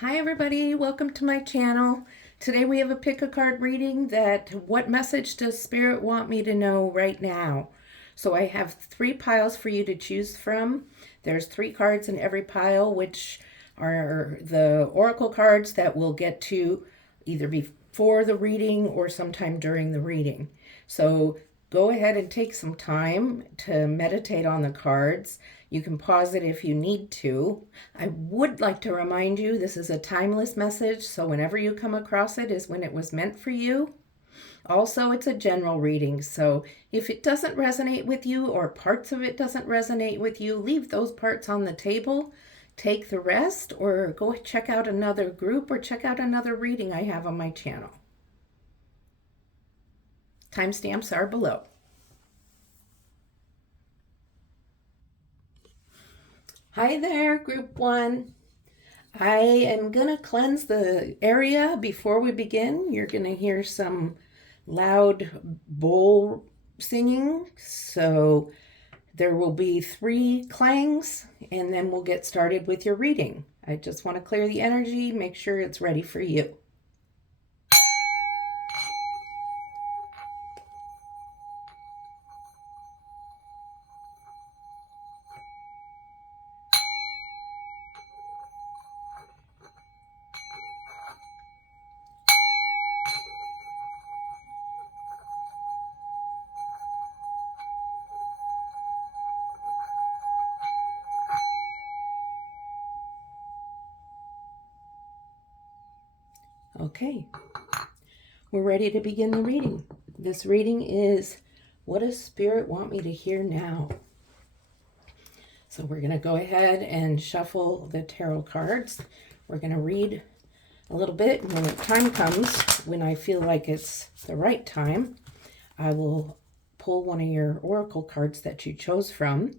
Hi everybody, welcome to my channel. Today we have a pick a card reading that what message does Spirit want me to know right now? So I have 3 piles for you to choose from. There's 3 cards in every pile, which are the oracle cards that we'll get to either before the reading or sometime during the reading. So go ahead and take some time to meditate on the cards. You can pause it if you need to. I would like to remind you this is a timeless message, so whenever you come across it is when it was meant for you. Also, it's a general reading, so if it doesn't resonate with you or parts of it doesn't resonate with you, leave those parts on the table. Take the rest or go check out another group or check out another reading I have on my channel. Timestamps are below. Hi there, group 1. I am going to cleanse the area before we begin. You're going to hear some loud bowl singing. So there will be 3 clangs and then we'll get started with your reading. I just want to clear the energy, make sure it's ready for you. Okay, we're ready to begin the reading. This reading is, what does Spirit want me to hear now? So we're going to go ahead and shuffle the tarot cards. We're going to read a little bit, and when the time comes, when I feel like it's the right time, I will pull one of your oracle cards that you chose from,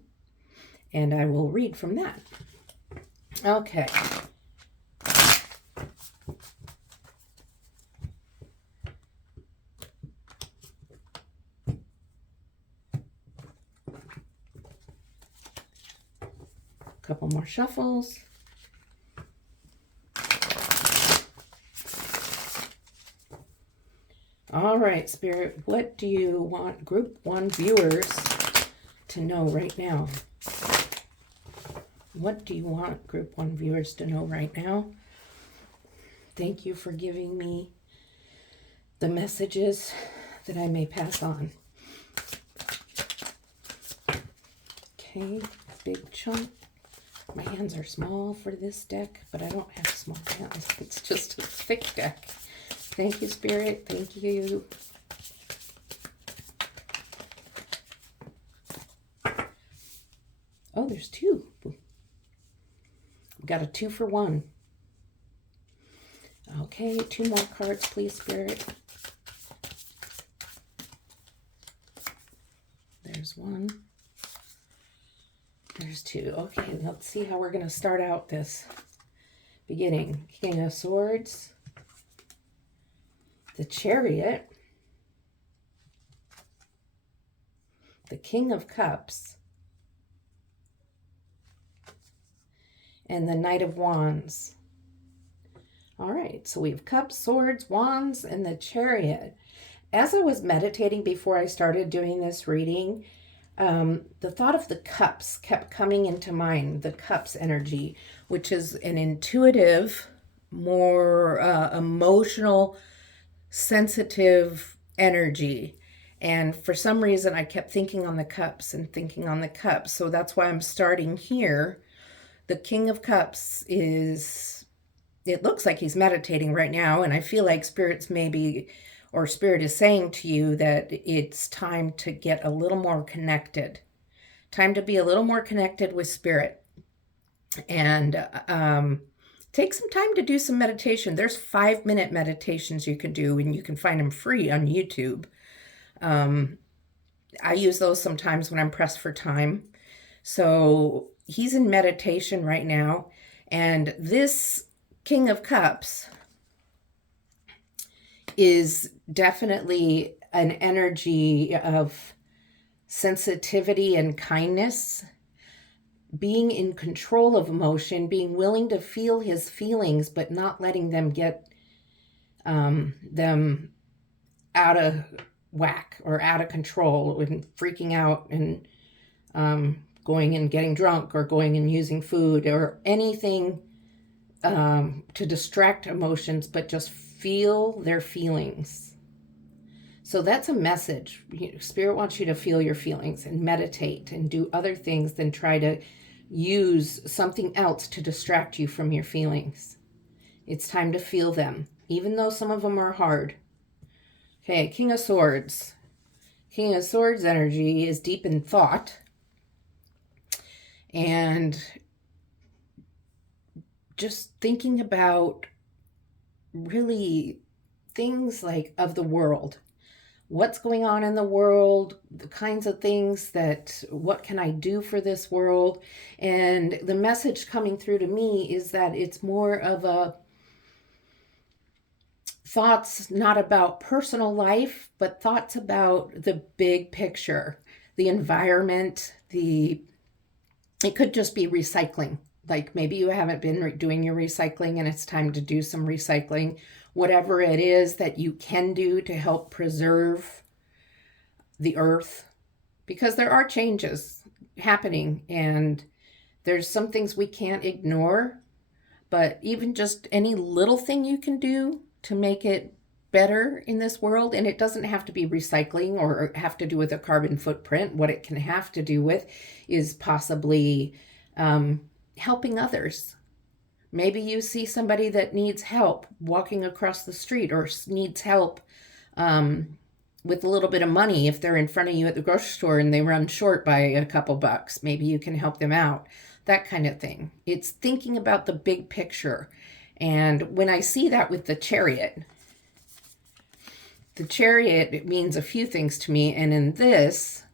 and I will read from that. Okay. Couple more shuffles. All right, Spirit, what do you want Group 1 viewers to know right now? What do you want Group 1 viewers to know right now? Thank you for giving me the messages that I may pass on. Okay, big chunk. My hands are small for this deck, but I don't have small hands. It's just a thick deck. Thank you, Spirit. Thank you. Oh, there's 2. Got a 2 for 1. Okay, 2 more cards, please, Spirit. There's 1. There's 2. Okay, let's see how we're going to start out this beginning. King of Swords, the Chariot, the King of Cups, and the Knight of Wands. All right, so we have Cups, Swords, Wands, and the Chariot. As I was meditating before I started doing this reading, the thought of the cups kept coming into mind, the cups energy, which is an intuitive, more emotional, sensitive energy. And for some reason, I kept thinking on the cups and thinking on the cups. So that's why I'm starting here. The King of Cups is, it looks like he's meditating right now. And I feel like Spirit is saying to you that it's time to get a little more connected. Time to be a little more connected with Spirit. And take some time to do some meditation. There's 5-minute meditations you can do, and you can find them free on YouTube. I use those sometimes when I'm pressed for time. So he's in meditation right now. And this King of Cups is definitely an energy of sensitivity and kindness. being in control of emotion, being willing to feel his feelings, but not letting them get them out of whack or out of control and freaking out and going and getting drunk or going and using food or anything to distract emotions, but just feel their feelings. So that's a message. Spirit wants you to feel your feelings and meditate and do other things than try to use something else to distract you from your feelings. It's time to feel them, even though some of them are hard. Okay, King of Swords. King of Swords energy is deep in thought and just thinking about really things like of the world. What's going on in the world, the kinds of things that, what can I do for this world? And the message coming through to me is that it's more of a thoughts not about personal life, but thoughts about the big picture, the environment, it could just be recycling. Like maybe you haven't been doing your recycling and it's time to do some recycling. Whatever it is that you can do to help preserve the earth, because there are changes happening and there's some things we can't ignore, but even just any little thing you can do to make it better in this world, and it doesn't have to be recycling or have to do with a carbon footprint. What it can have to do with is possibly helping others. Maybe you see somebody that needs help walking across the street or needs help with a little bit of money. If they're in front of you at the grocery store and they run short by a couple bucks, maybe you can help them out. That kind of thing. It's thinking about the big picture. And when I see that with the chariot it means a few things to me. And in this,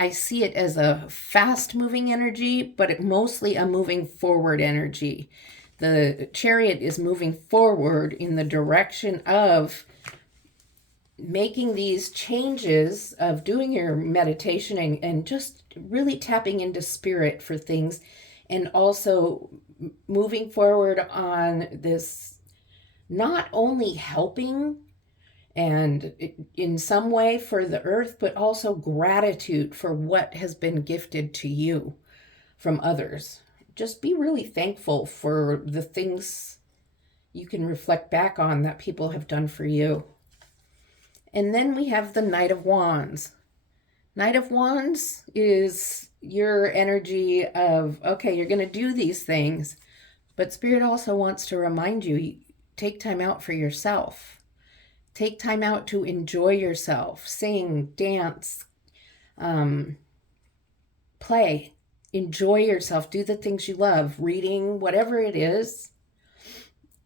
I see it as a fast moving energy, but mostly a moving forward energy. The chariot is moving forward in the direction of making these changes, of doing your meditation and just really tapping into spirit for things, and also moving forward on this, not only helping and in some way for the earth, but also gratitude for what has been gifted to you from others. Just be really thankful for the things you can reflect back on that people have done for you. And then we have the Knight of Wands. Knight of Wands is your energy of, okay, you're going to do these things, but Spirit also wants to remind you, take time out for yourself. Take time out to enjoy yourself, sing, dance, play, enjoy yourself, do the things you love, reading, whatever it is.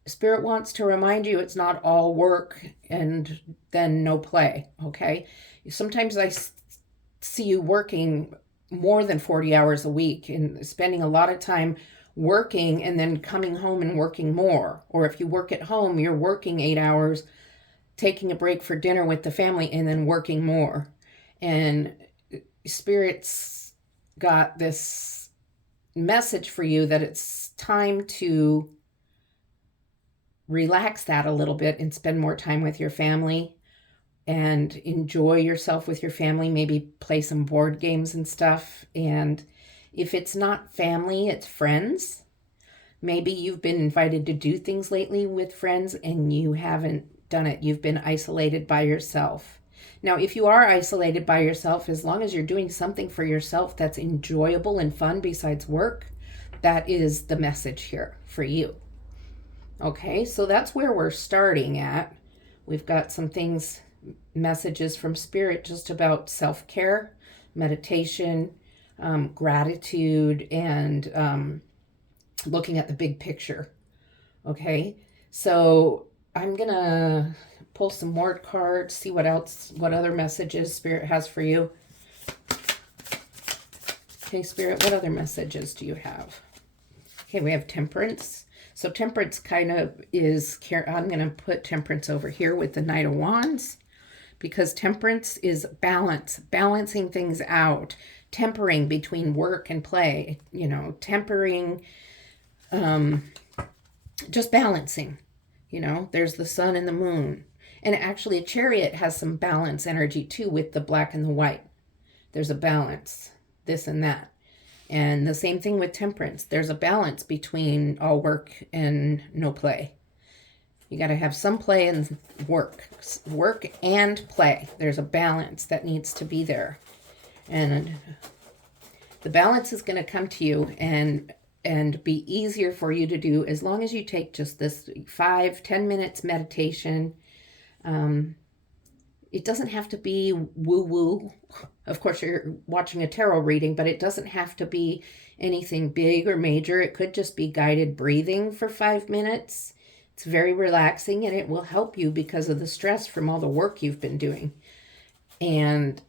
Spirit wants to remind you it's not all work and then no play, okay? Sometimes I see you working more than 40 hours a week and spending a lot of time working and then coming home and working more. Or if you work at home, you're working 8 hours, taking a break for dinner with the family, and then working more. And Spirit's got this message for you that it's time to relax that a little bit and spend more time with your family and enjoy yourself with your family. Maybe play some board games and stuff. And if it's not family, it's friends. Maybe you've been invited to do things lately with friends and you haven't done it. You've been isolated by yourself. Now, if you are isolated by yourself, as long as you're doing something for yourself that's enjoyable and fun besides work, that is the message here for you. Okay, so that's where we're starting at. We've got some things, messages from Spirit just about self-care, meditation, gratitude, and looking at the big picture. Okay, so I'm gonna pull some more cards, see what other messages Spirit has for you. Okay, Spirit, what other messages do you have? Okay, we have Temperance. So Temperance kind of is, I'm gonna put Temperance over here with the Knight of Wands, because Temperance is balance, balancing things out, tempering between work and play, tempering, just balancing. There's the sun and the moon. And actually, a chariot has some balance energy too with the black and the white. There's a balance, this and that. And the same thing with temperance. There's a balance between all work and no play. You got to have some play and work and play. There's a balance that needs to be there. And the balance is going to come to you and be easier for you to do as long as you take just this 5-10 minutes meditation. It doesn't have to be woo-woo. Of course, you're watching a tarot reading, but it doesn't have to be anything big or major. It could just be guided breathing for 5 minutes. It's very relaxing, and it will help you because of the stress from all the work you've been doing. And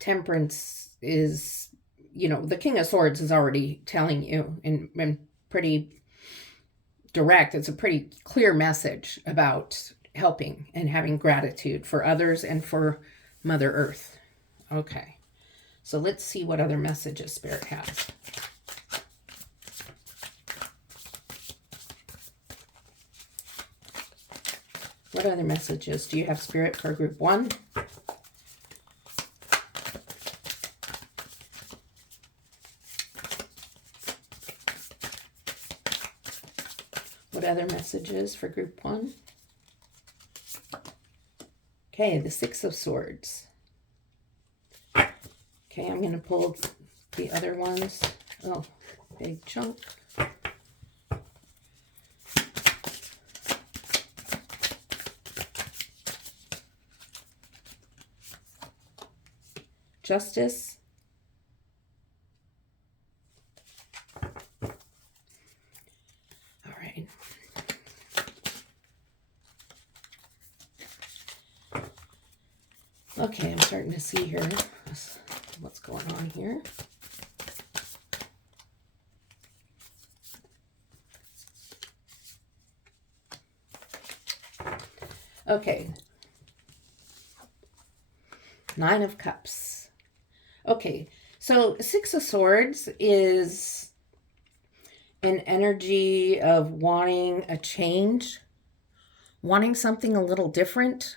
temperance is, the King of Swords is already telling you, and pretty direct. It's a pretty clear message about helping and having gratitude for others and for Mother Earth. Okay, so let's see what other messages Spirit has. What other messages do you have, Spirit, for group 1? What other messages for group 1? Okay, the 6 of Swords. Okay, I'm going to pull the other ones. Oh, big chunk. Justice. All right. Okay, I'm starting to see here what's going on here. Okay. 9 of Cups. Okay, so 6 of Swords is an energy of wanting a change, wanting something a little different,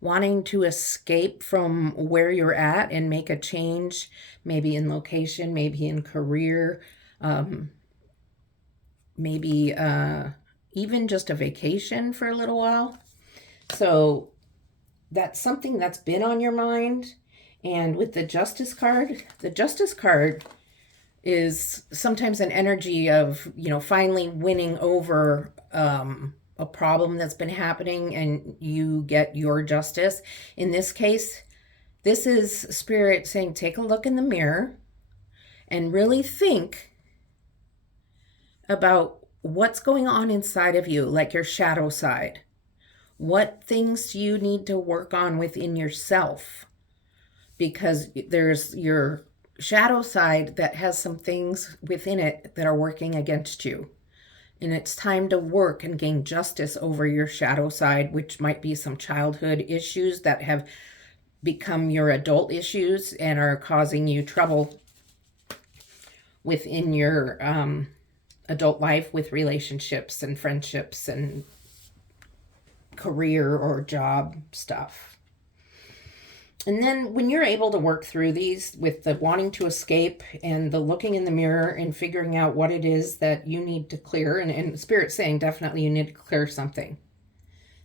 wanting to escape from where you're at and make a change, maybe in location, maybe in career, maybe even just a vacation for a little while. So that's something that's been on your mind. And with the Justice card is sometimes an energy of, finally winning over a problem that's been happening and you get your justice. In this case, this is Spirit saying, take a look in the mirror and really think about what's going on inside of you, like your shadow side. What things do you need to work on within yourself? Because there's your shadow side that has some things within it that are working against you. And it's time to work and gain justice over your shadow side, which might be some childhood issues that have become your adult issues and are causing you trouble within your adult life with relationships and friendships and career or job stuff. And then when you're able to work through these with the wanting to escape and the looking in the mirror and figuring out what it is that you need to clear, and Spirit saying definitely you need to clear something.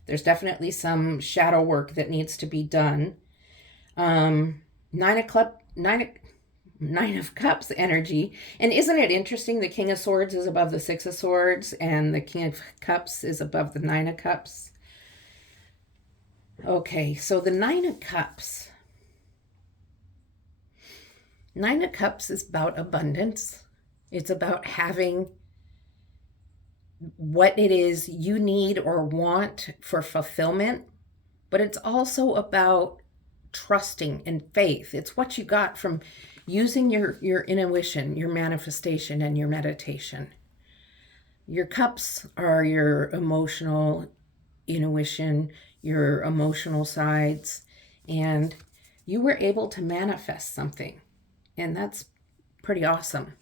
There's definitely some shadow work that needs to be done. Nine of Cups energy. And isn't it interesting? The King of Swords is above the 6 of Swords and the King of Cups is above the 9 of Cups. Okay, so the 9 of Cups. 9 of Cups is about abundance. It's about having what it is you need or want for fulfillment, but it's also about trusting and faith. It's what you got from using your intuition, your manifestation, and your meditation. Your cups are your emotional intuition, your emotional sides, and you were able to manifest something. And that's pretty awesome.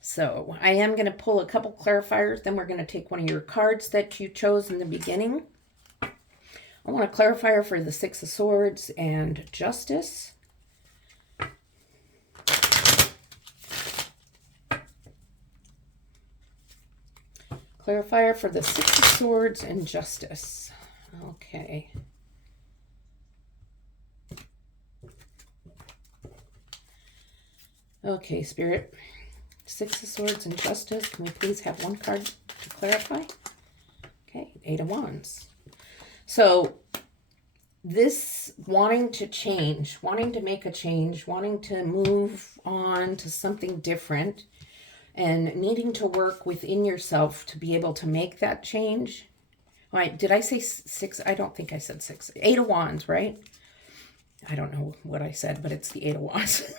So I am going to pull a couple clarifiers. Then we're going to take one of your cards that you chose in the beginning. I want a clarifier for the Six of Swords and Justice. Clarifier for the Six of Swords and Justice. Okay. Okay, Spirit. Six of Swords and Justice. Can we please have one card to clarify? Okay, Eight of Wands. So this wanting to change, wanting to make a change, wanting to move on to something different, and needing to work within yourself to be able to make that change. All right, did I say six? I don't think I said six. Eight of Wands, right? I don't know what I said, but it's the Eight of Wands.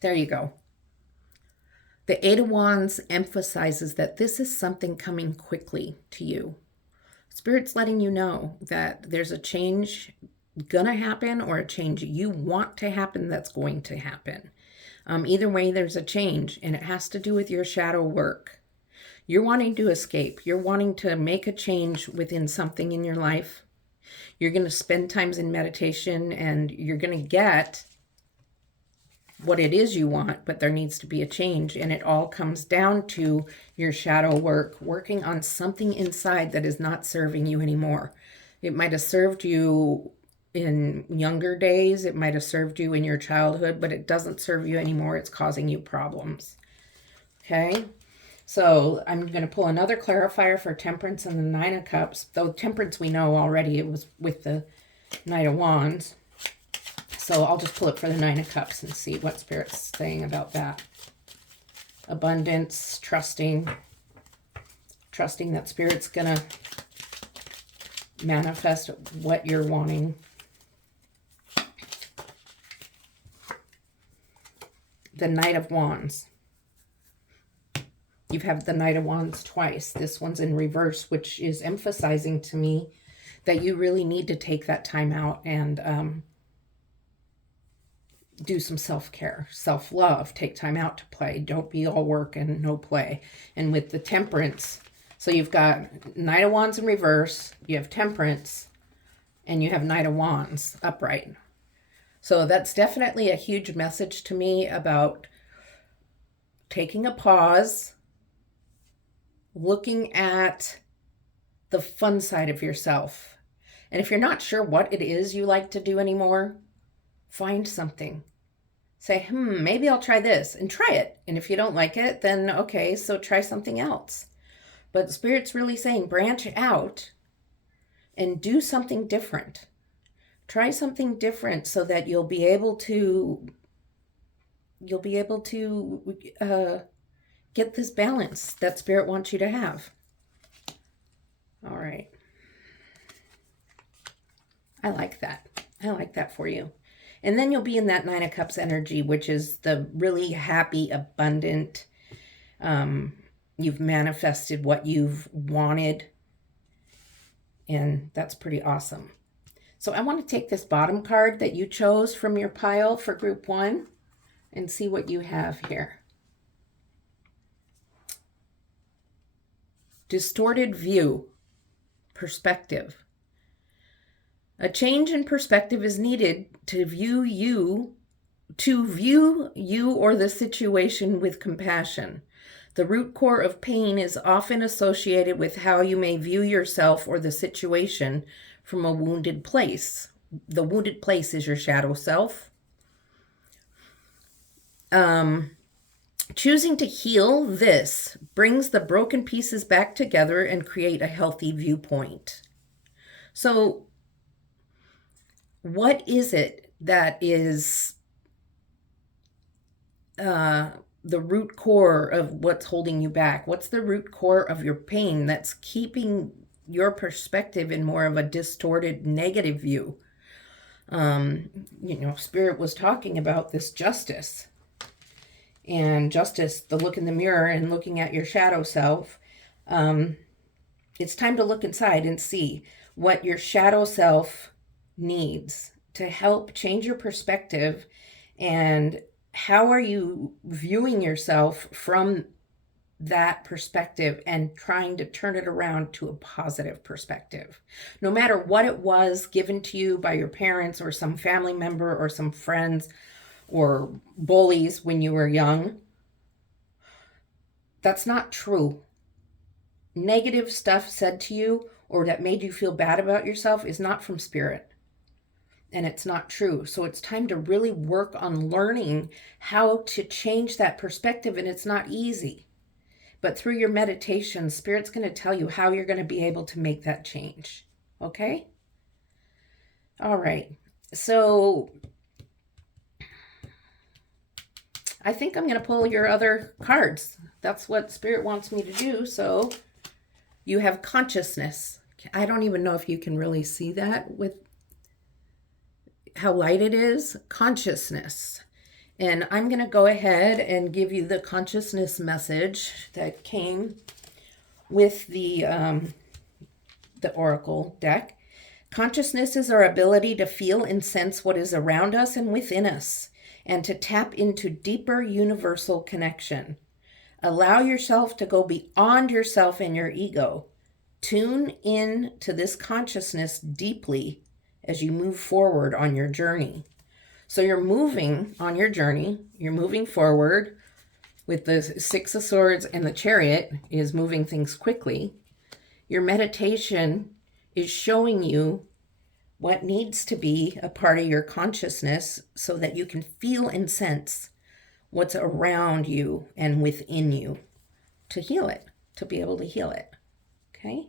There you go. The Eight of Wands emphasizes that this is something coming quickly to you. Spirit's letting you know that there's a change gonna happen, or a change you want to happen that's going to happen. Either way, there's a change, and it has to do with your shadow work. You're wanting to escape. You're wanting to make a change within something in your life. You're going to spend times in meditation, and you're going to get what it is you want, but there needs to be a change. And it all comes down to your shadow work, working on something inside that is not serving you anymore. It might have served you in younger days. It might have served you in your childhood, but it doesn't serve you anymore. It's causing you problems. Okay. So I'm going to pull another clarifier for Temperance and the Nine of Cups. Though Temperance we know already, it was with the Knight of Wands. So I'll just pull it for the Nine of Cups and see what Spirit's saying about that. Abundance, trusting that Spirit's going to manifest what you're wanting. The Knight of Wands. You've had the Knight of Wands twice. This one's in reverse, which is emphasizing to me that you really need to take that time out and do some self-care, self-love. Take time out to play. Don't be all work and no play. And with the Temperance, so you've got Knight of Wands in reverse, you have Temperance, and you have Knight of Wands upright. So that's definitely a huge message to me about taking a pause, looking at the fun side of yourself. And if you're not sure what it is you like to do anymore, find something. Say, maybe I'll try this, and try it. And if you don't like it, then okay, so try something else. But Spirit's really saying branch out and do something different. Try something different so that you'll be able to get this balance that Spirit wants you to have. All right. I like that. I like that for you. And then you'll be in that Nine of Cups energy, which is the really happy, abundant, you've manifested what you've wanted. And that's pretty awesome. So I want to take this bottom card that you chose from your pile for group 1 and see what you have here. Distorted view, perspective. A change in perspective is needed to view you or the situation with compassion. The root core of pain is often associated with how you may view yourself or the situation from a wounded place. The wounded place is your shadow self. Choosing to heal this brings the broken pieces back together and create a healthy viewpoint. So what is it that is the root core of what's holding you back? What's the root core of your pain that's keeping your perspective in more of a distorted negative view? Spirit was talking about this justice. And justice, the look in the mirror and looking at your shadow self. it's time to look inside and see what your shadow self needs to help change your perspective, and how are you viewing yourself from that perspective and trying to turn it around to a positive perspective. No matter what it was given to you by your parents or some family member or some friends or bullies when you were young, that's not true. Negative stuff said to you or that made you feel bad about yourself is not from spirit. And it's not true. So it's time to really work on learning how to change that perspective. And it's not easy. But through your meditation, Spirit's going to tell you how you're going to be able to make that change. Okay? All right. So I think I'm going to pull your other cards. That's what Spirit wants me to do. So you have consciousness. I don't even know if you can really see that with how light it is. Consciousness. And I'm going to go ahead and give you the consciousness message that came with the Oracle deck. Consciousness is our ability to feel and sense what is around us and within us, and to tap into deeper universal connection. Allow yourself to go beyond yourself and your ego. Tune in to this consciousness deeply as you move forward on your journey. So you're moving on your journey, you're moving forward with the Six of Swords, and the Chariot is moving things quickly. Your meditation is showing you what needs to be a part of your consciousness so that you can feel and sense what's around you and within you to heal it, to be able to heal it. Okay?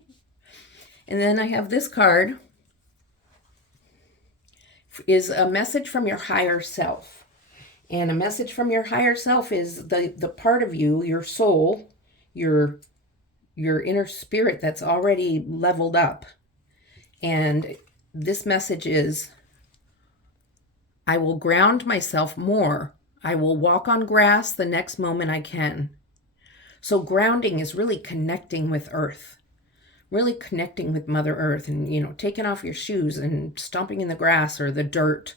And then I have this card. Is a message from your higher self. And a message from your higher self is the part of you, your soul, your inner spirit that's already leveled up. And this message is, I will ground myself more. I will walk on grass the next moment I can. So grounding is really connecting with earth. Really connecting with Mother Earth, and, taking off your shoes and stomping in the grass or the dirt.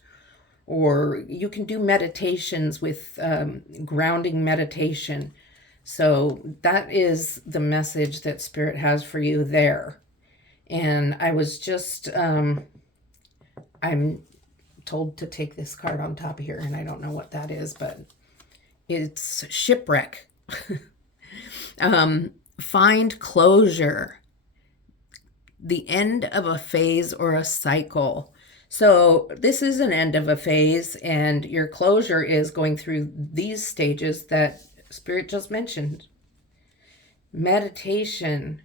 Or you can do meditations with grounding meditation. So that is the message that Spirit has for you there. And I was just, I'm told to take this card on top here, and I don't know what that is, but it's shipwreck. Find closure. The end of a phase or a cycle. So this is an end of a phase, and your closure is going through these stages that Spirit just mentioned. Meditation,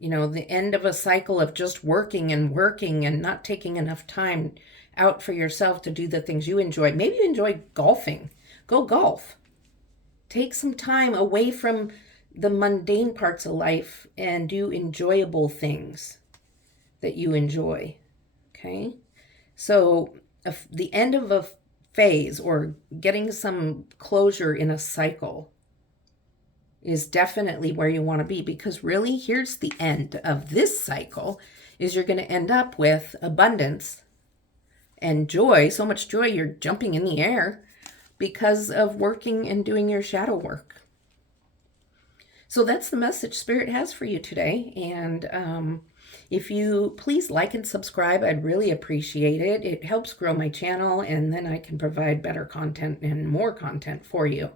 the end of a cycle of just working and not taking enough time out for yourself to do the things you enjoy. Maybe you enjoy golfing. Go golf. Take some time away from the mundane parts of life and do enjoyable things that you enjoy. Okay? So the end of a phase or getting some closure in a cycle is definitely where you want to be, because really here's the end of this cycle is you're going to end up with abundance and joy, so much joy you're jumping in the air because of working and doing your shadow work. So that's the message Spirit has for you today. And if you please like and subscribe, I'd really appreciate it. It helps grow my channel, and then I can provide better content and more content for you.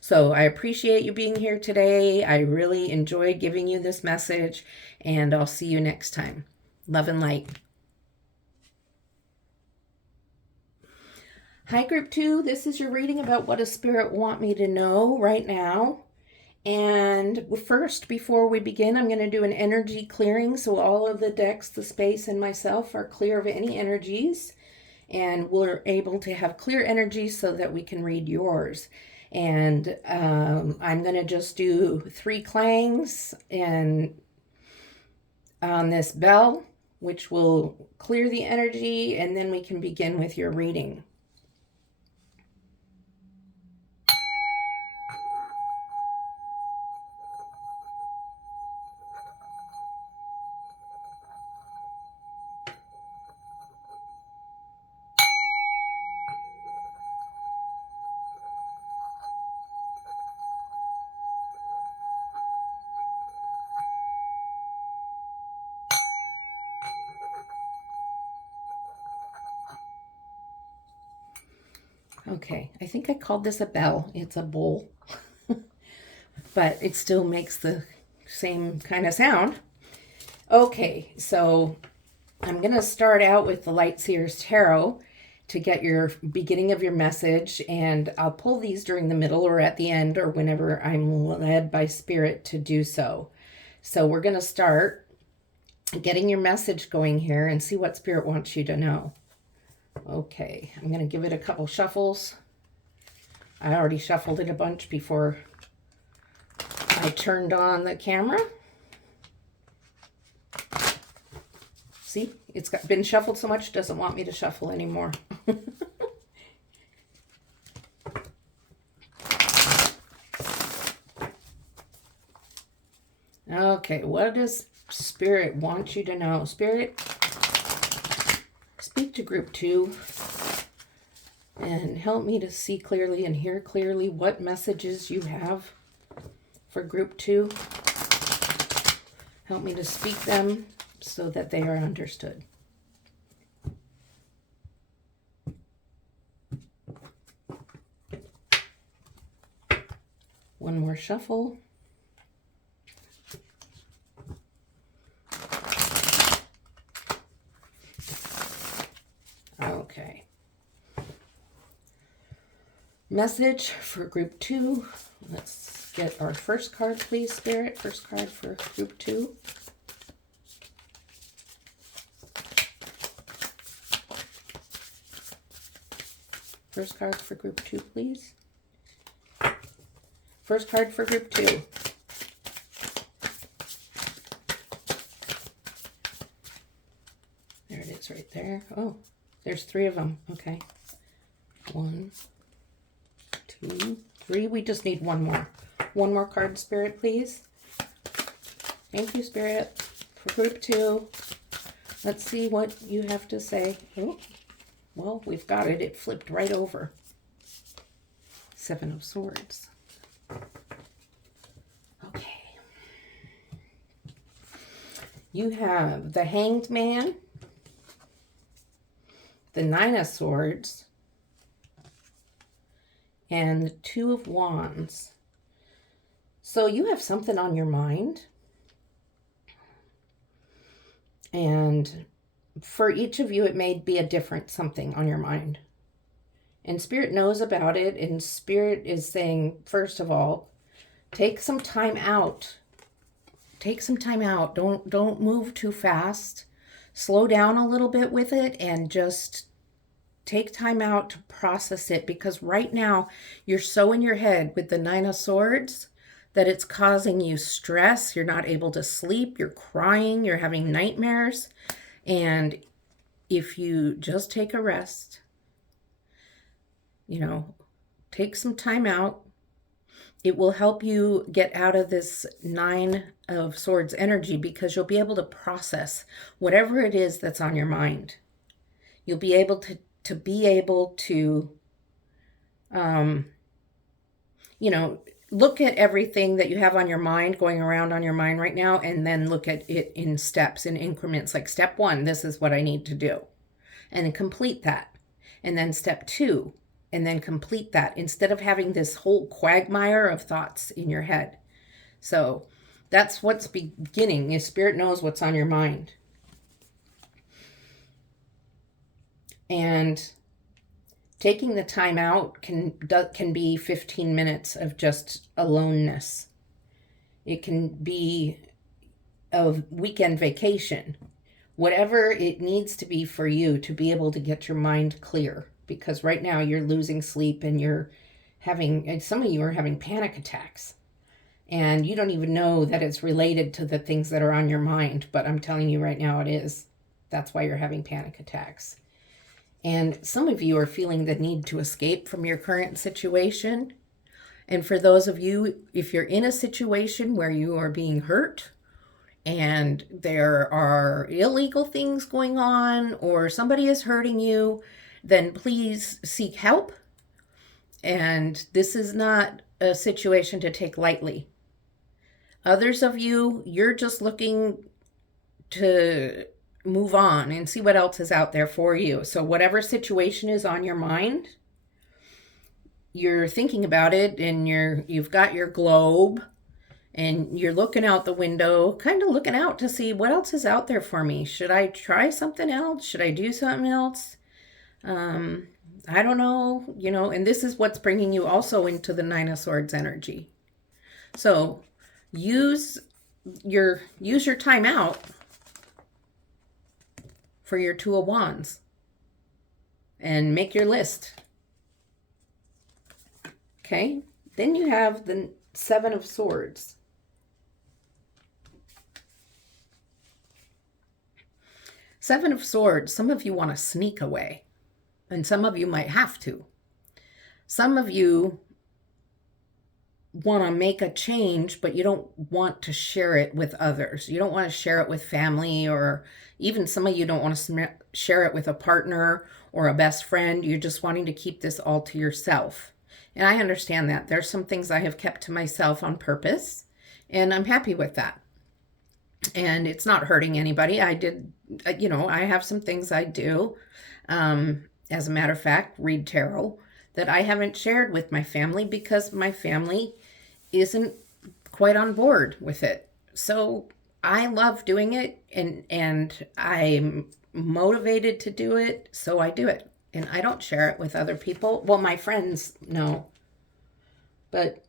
So I appreciate you being here today. I really enjoyed giving you this message, and I'll see you next time. Love and light. Hi, Group 2. This is your reading about what does Spirit want me to know right now. And first, before we begin, I'm going to do an energy clearing. So all of the decks, the space, and myself are clear of any energies. And we're able to have clear energy so that we can read yours. And I'm going to just do 3 clangs and on this bell, which will clear the energy. And then we can begin with your reading. Okay, I think I called this a bell. It's a bowl, but it still makes the same kind of sound. Okay, so I'm going to start out with the Light Seers Tarot to get your beginning of your message, and I'll pull these during the middle or at the end or whenever I'm led by Spirit to do so. So we're going to start getting your message going here and see what Spirit wants you to know. Okay, I'm going to give it a couple shuffles. I already shuffled it a bunch before I turned on the camera. See, it's been shuffled so much, it doesn't want me to shuffle anymore. Okay, what does Spirit want you to know? Spirit, speak to group 2 and help me to see clearly and hear clearly what messages you have for group 2. Help me to speak them so that they are understood. One more shuffle. Okay. Message for group 2. Let's get our first card, please, Spirit. First card for group 2. First card for group 2, please. First card for group 2. There it is right there. Oh, there's 3 of them. Okay. 1, 2, 3. We just need one more. One more card, Spirit, please. Thank you, Spirit. For group 2. Let's see what you have to say. Oh, well, we've got it. It flipped right over. 7 of Swords. Okay. You have the Hanged Man, the 9 of Swords, and the 2 of Wands. So you have something on your mind. And for each of you, it may be a different something on your mind. And Spirit knows about it. And Spirit is saying, first of all, take some time out. Take some time out. Don't move too fast. Slow down a little bit with it and just take time out to process it, because right now you're so in your head with the 9 of Swords that it's causing you stress. You're not able to sleep. You're crying. You're having nightmares. And if you just take a rest, take some time out, it will help you get out of this 9 of Swords energy, because you'll be able to process whatever it is that's on your mind. You'll be able to look at everything that you have on your mind, going around on your mind right now, and then look at it in steps, in increments. Like step 1, this is what I need to do. And then complete that. And then step 2, and then complete that, instead of having this whole quagmire of thoughts in your head. So that's what's beginning, is Spirit knows what's on your mind. And taking the time out can be 15 minutes of just aloneness. It can be a weekend vacation. Whatever it needs to be for you to be able to get your mind clear. Because right now you're losing sleep and some of you are having panic attacks. And you don't even know that it's related to the things that are on your mind. But I'm telling you right now it is. That's why you're having panic attacks. And some of you are feeling the need to escape from your current situation. And for those of you, if you're in a situation where you are being hurt and there are illegal things going on or somebody is hurting you, then please seek help. And this is not a situation to take lightly. Others of you, you're just looking to move on and see what else is out there for you. So whatever situation is on your mind, you're thinking about it, and you've got your globe, and you're looking out the window, kind of looking out to see what else is out there for me. Should I try something else? Should I do something else? I don't know, and this is what's bringing you also into the Nine of Swords energy. So use your time out for your Two of Wands and make your list. Okay, then you have the Seven of Swords. Seven of Swords, some of you want to sneak away, and some of you might have to. Some of you want to make a change, but you don't want to share it with others. You don't want to share it with family, or even some of you don't want to share it with a partner or a best friend. You're just wanting to keep this all to yourself. And I understand that. There's some things I have kept to myself on purpose, and I'm happy with that. And it's not hurting anybody. I have some things I do. As a matter of fact, read tarot, that I haven't shared with my family because my family isn't quite on board with it. So I love doing it, and I'm motivated to do it, so I do it. And I don't share it with other people. Well, my friends know. But,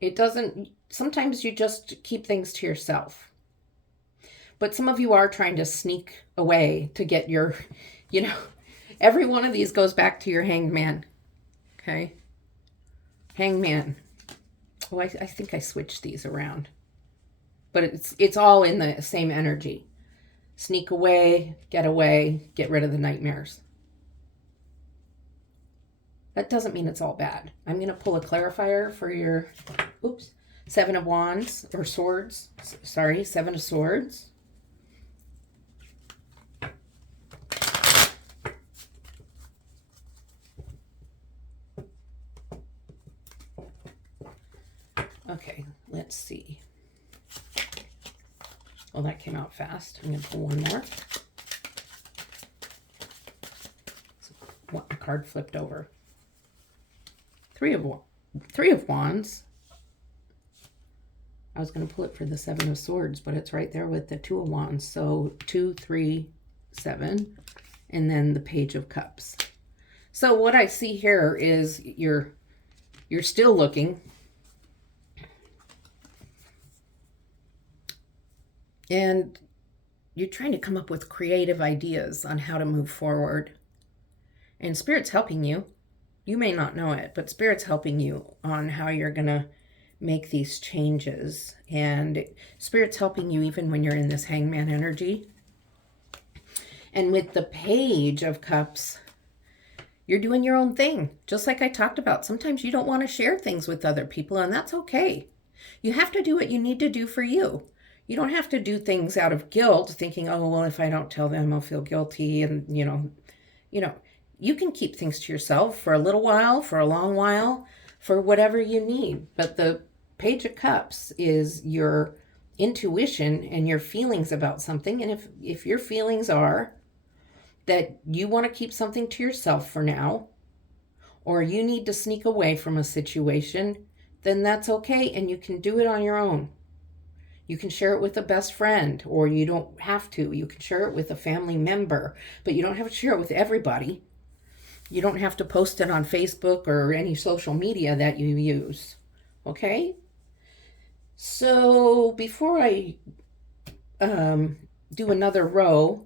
it doesn't, sometimes you just keep things to yourself. But some of you are trying to sneak away to get your, every one of these goes back to your Hanged Man. Okay? Hanged Man. Oh, I think I switched these around. But it's all in the same energy. Sneak away, get rid of the nightmares. That doesn't mean it's all bad. I'm going to pull a clarifier for your, Seven of Wands, or Swords. Sorry, Seven of Swords. Okay, let's see. Well, that came out fast. I'm going to pull one more. A card flipped over. Three of Wands. I was going to pull it for the Seven of Swords, but it's right there with the Two of Wands. So 2, 3, 7, and then the Page of Cups. So what I see here is you're still looking. And you're trying to come up with creative ideas on how to move forward. And Spirit's helping you. You may not know it, but Spirit's helping you on how you're going to make these changes. And Spirit's helping you even when you're in this Hangman energy. And with the Page of Cups, you're doing your own thing. Just like I talked about, sometimes you don't want to share things with other people, and that's okay. You have to do what you need to do for you. You don't have to do things out of guilt, thinking, oh, well, if I don't tell them, I'll feel guilty. And, you can keep things to yourself for a little while, for a long while, for whatever you need. But the Page of Cups is your intuition and your feelings about something. And if your feelings are that you want to keep something to yourself for now, or you need to sneak away from a situation, then that's okay. And you can do it on your own. You can share it with a best friend, or you don't have to. You can share it with a family member, but you don't have to share it with everybody. You don't have to post it on Facebook or any social media that you use. Okay? So before I do another row,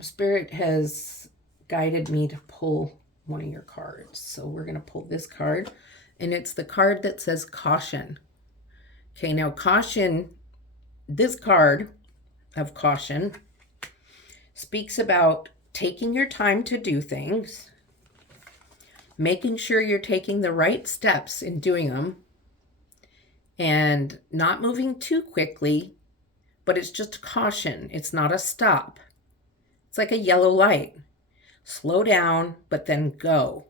Spirit has guided me to pull one of your cards. So we're going to pull this card, and it's the card that says Caution. Okay, now Caution, this card of Caution speaks about taking your time to do things, making sure you're taking the right steps in doing them, and not moving too quickly, but it's just caution. It's not a stop. It's like a yellow light. Slow down, but then go.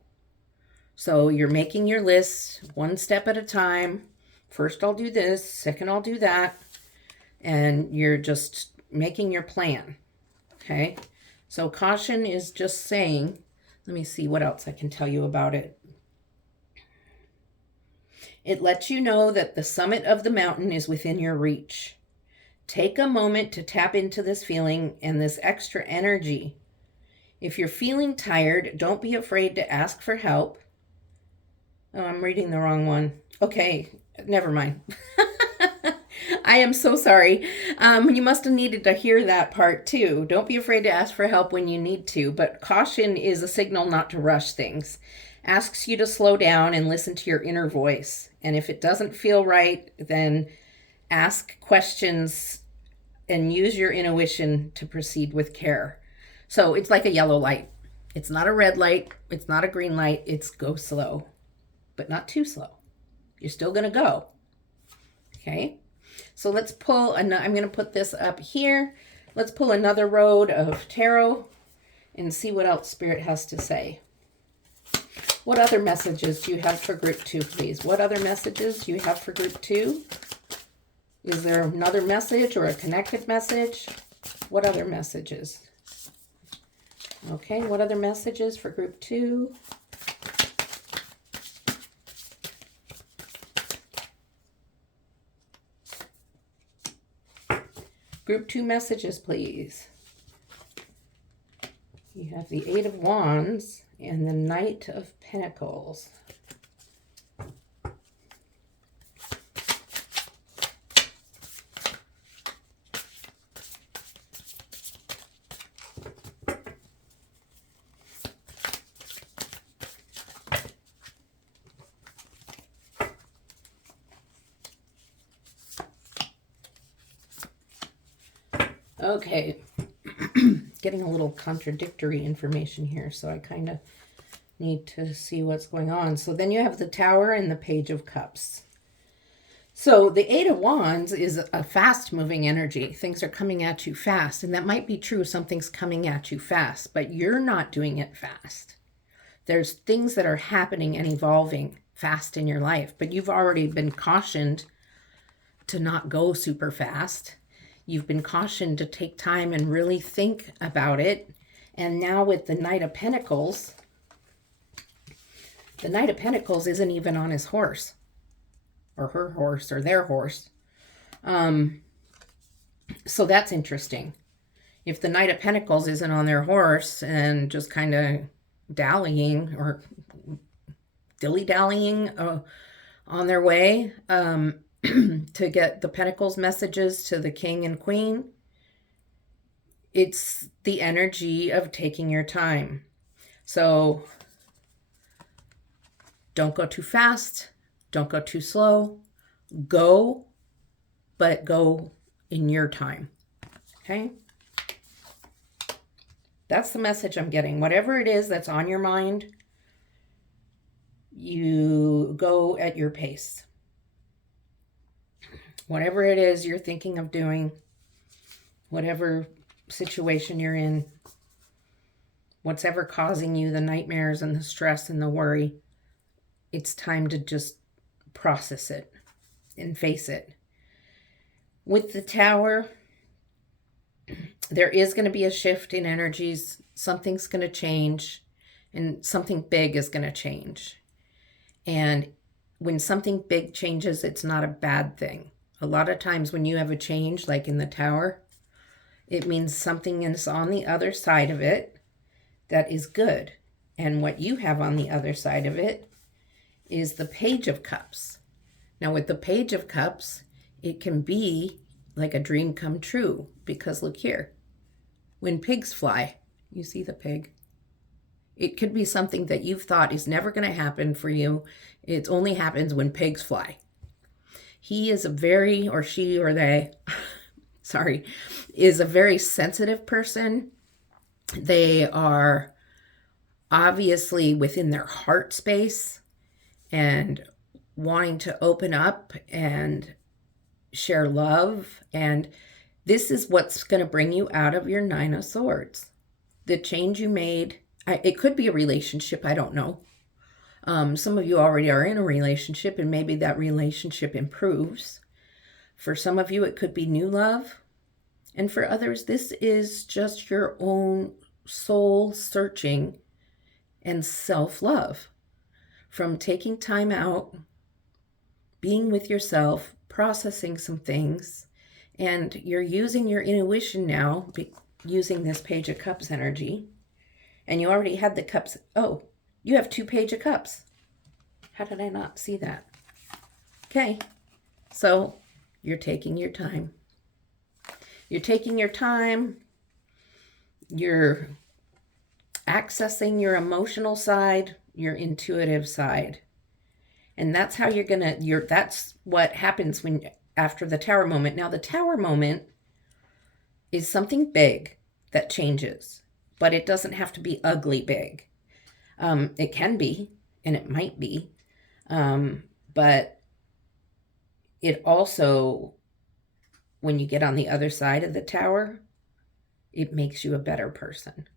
So you're making your list one step at a time. First I'll do this, second I'll do that, and you're just making your plan. Okay? So caution is just saying Let me see what else I can tell you about it. It lets you know that the summit of the mountain is within your reach. Take a moment to tap into this feeling and this extra energy. If you're feeling tired, don't be afraid to ask for help. Oh, I'm reading the wrong one. Okay, never mind. I am so sorry. You must have needed to hear that part too. Don't be afraid to ask for help when you need to, but caution is a signal not to rush things. Asks you to slow down and listen to your inner voice. And if it doesn't feel right, then ask questions and use your intuition to proceed with care. So it's like a yellow light. It's not a red light. It's not a green light. It's go slow, but not too slow. You're still going to go. Okay. So let's pull, I'm going to put this up here. Let's pull another road of tarot and see what else Spirit has to say. What other messages do you have for group 2, please? What other messages do you have for group 2? Is there another message or a connected message? What other messages? Okay, what other messages for group 2? Group 2 messages, please. You have the 8 of Wands and the Knight of Pentacles. Okay, getting a little contradictory information here, so I kind of need to see what's going on. So then you have the Tower and the Page of Cups. So the 8 of Wands is a fast-moving energy. Things are coming at you fast, and that might be true. Something's coming at you fast, but you're not doing it fast. There's things that are happening and evolving fast in your life, but you've already been cautioned to not go super fast. You've been cautioned to take time and really think about it. And now with the Knight of Pentacles, the Knight of Pentacles isn't even on his horse or her horse or their horse. So that's interesting. If the Knight of Pentacles isn't on their horse and just kind of dallying or dilly-dallying on their way, to get the Pentacles messages to the King and Queen, it's the energy of taking your time. So don't go too fast. Don't go too slow. Go, but go in your time. Okay? That's the message I'm getting. Whatever it is that's on your mind, you go at your pace. Whatever it is you're thinking of doing, whatever situation you're in, what's ever causing you the nightmares and the stress and the worry, it's time to just process it and face it. With the Tower, there is going to be a shift in energies. Something's going to change, and something big is going to change. And when something big changes, it's not a bad thing. A lot of times when you have a change, like in the Tower, it means something is on the other side of it that is good. And what you have on the other side of it is the Page of Cups. Now with the Page of Cups, it can be like a dream come true, because look here, when pigs fly, you see the pig. It could be something that you've thought is never going to happen for you. It only happens when pigs fly. He is a very, or she or they, sorry, is a very sensitive person. They are obviously within their heart space and wanting to open up and share love. And this is what's going to bring you out of your 9 of Swords. The change you made, it could be a relationship, I don't know. Some of you already are in a relationship, and maybe that relationship improves. For some of you, it could be new love. And for others, this is just your own soul searching and self-love from taking time out, being with yourself, processing some things, and you're using your intuition now, using this Page of Cups energy, and you already had the cups. Oh, you have 2 Page of Cups. How did I not see that? Okay, so you're taking your time. You're taking your time. You're accessing your emotional side, your intuitive side. And that's how that's what happens after the Tower moment. Now, the Tower moment is something big that changes, but it doesn't have to be ugly big. It can be, and it might be, but it also, when you get on the other side of the Tower, it makes you a better person.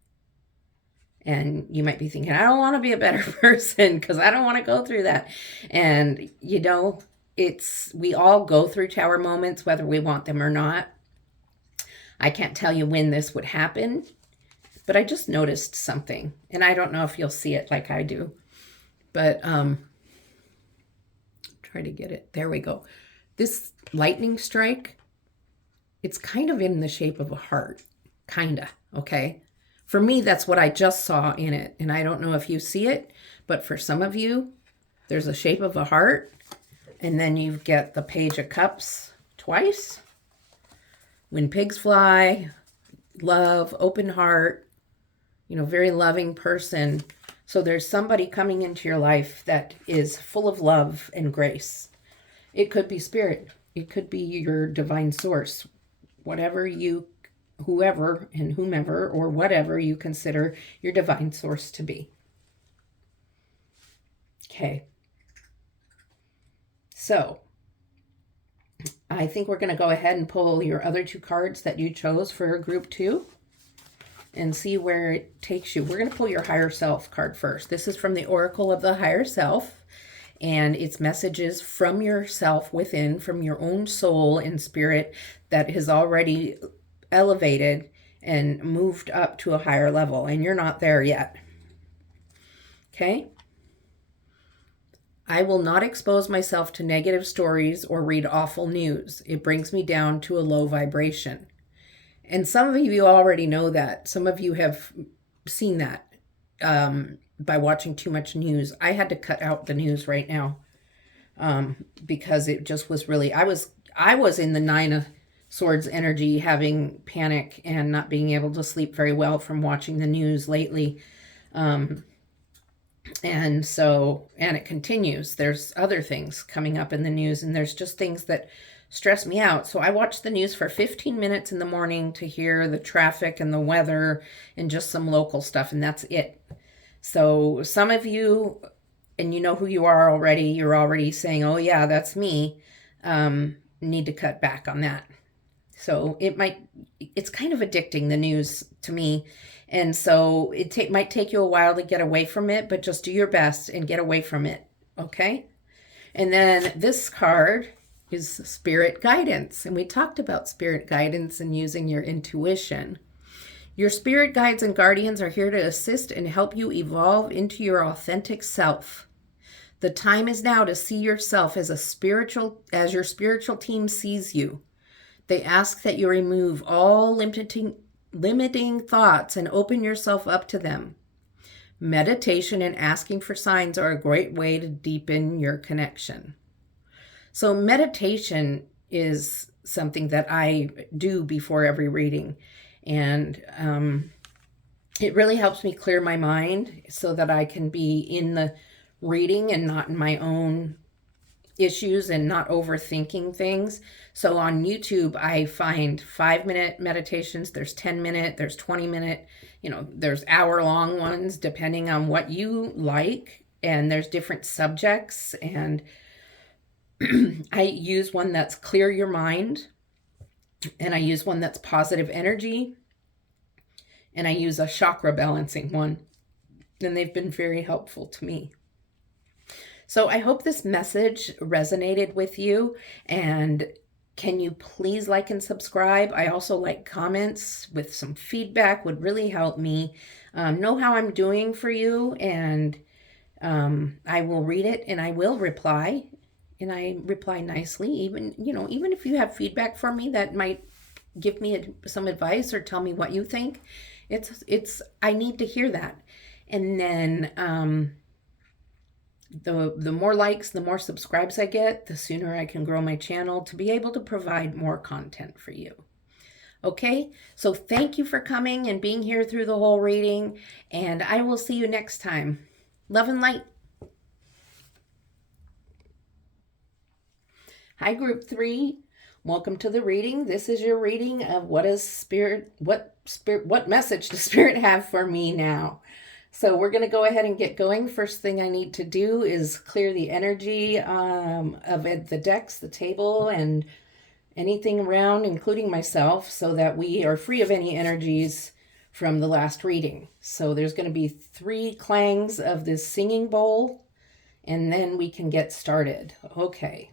And you might be thinking, I don't want to be a better person because I don't want to go through that. And, we all go through Tower moments, whether we want them or not. I can't tell you when this would happen, but I just noticed something. And I don't know if you'll see it like I do. But try to get it. There we go. This lightning strike, it's kind of in the shape of a heart. Kinda, okay? For me, that's what I just saw in it. And I don't know if you see it, but for some of you, there's a shape of a heart. And then you get the Page of Cups twice. When pigs fly, love, open heart, very loving person. So there's somebody coming into your life that is full of love and grace. It could be spirit. It could be your divine source. Whoever and whomever or whatever you consider your divine source to be. Okay. So I think we're going to go ahead and pull your other 2 cards that you chose for group 2 and see where it takes you. We're going to pull your higher self card first. This is from the Oracle of the Higher Self, and it's messages from yourself within, from your own soul and spirit that has already elevated and moved up to a higher level, and you're not there yet. Okay? I will not expose myself to negative stories or read awful news. It brings me down to a low vibration. And some of you already know that. Some of you have seen that by watching too much news. I had to cut out the news right now because it just was really, I was in the 9 of Swords energy, having panic and not being able to sleep very well from watching the news lately. And it continues. There's other things coming up in the news, and there's just things that stress me out. So I watch the news for 15 minutes in the morning to hear the traffic and the weather and just some local stuff, and that's it. So some of you, and you know who you are already, you're already saying, oh yeah, that's me, need to cut back on that. So it's kind of addicting, the news, to me. And so it might take you a while to get away from it, but just do your best and get away from it, okay? And then this card is spirit guidance. And we talked about spirit guidance and using your intuition. Your spirit guides and guardians are here to assist and help you evolve into your authentic self. The time is now to see yourself as your spiritual team sees you. They ask that you remove all limiting thoughts and open yourself up to them. Meditation and asking for signs are a great way to deepen your connection. So meditation is something that I do before every reading. And it really helps me clear my mind so that I can be in the reading and not in my own issues and not overthinking things. So on YouTube, I find 5-minute meditations. There's 10-minute, there's 20-minute, there's hour-long ones depending on what you like. And there's different subjects. And I use one that's clear your mind. And I use one that's positive energy. And I use a chakra balancing one. And they've been very helpful to me. So I hope this message resonated with you, and Can you please like and subscribe? I also like comments with some feedback would really help me know how I'm doing for you. And I will read it and I will reply. And I reply nicely, even, even if you have feedback for me that might give me some advice or tell me what you think. I need to hear that. And then the more likes, the more subscribes I get, the sooner I can grow my channel to be able to provide more content for you. Okay, so thank you for coming and being here through the whole reading, and I will see you next time. Love and light. Hi, Group 3. Welcome to the reading. This is your reading of what message does Spirit have for me now? So we're going to go ahead and get going. First thing I need to do is clear the energy of the decks, the table, and anything around, including myself, so that we are free of any energies from the last reading. So there's going to be 3 clangs of this singing bowl, and then we can get started. Okay.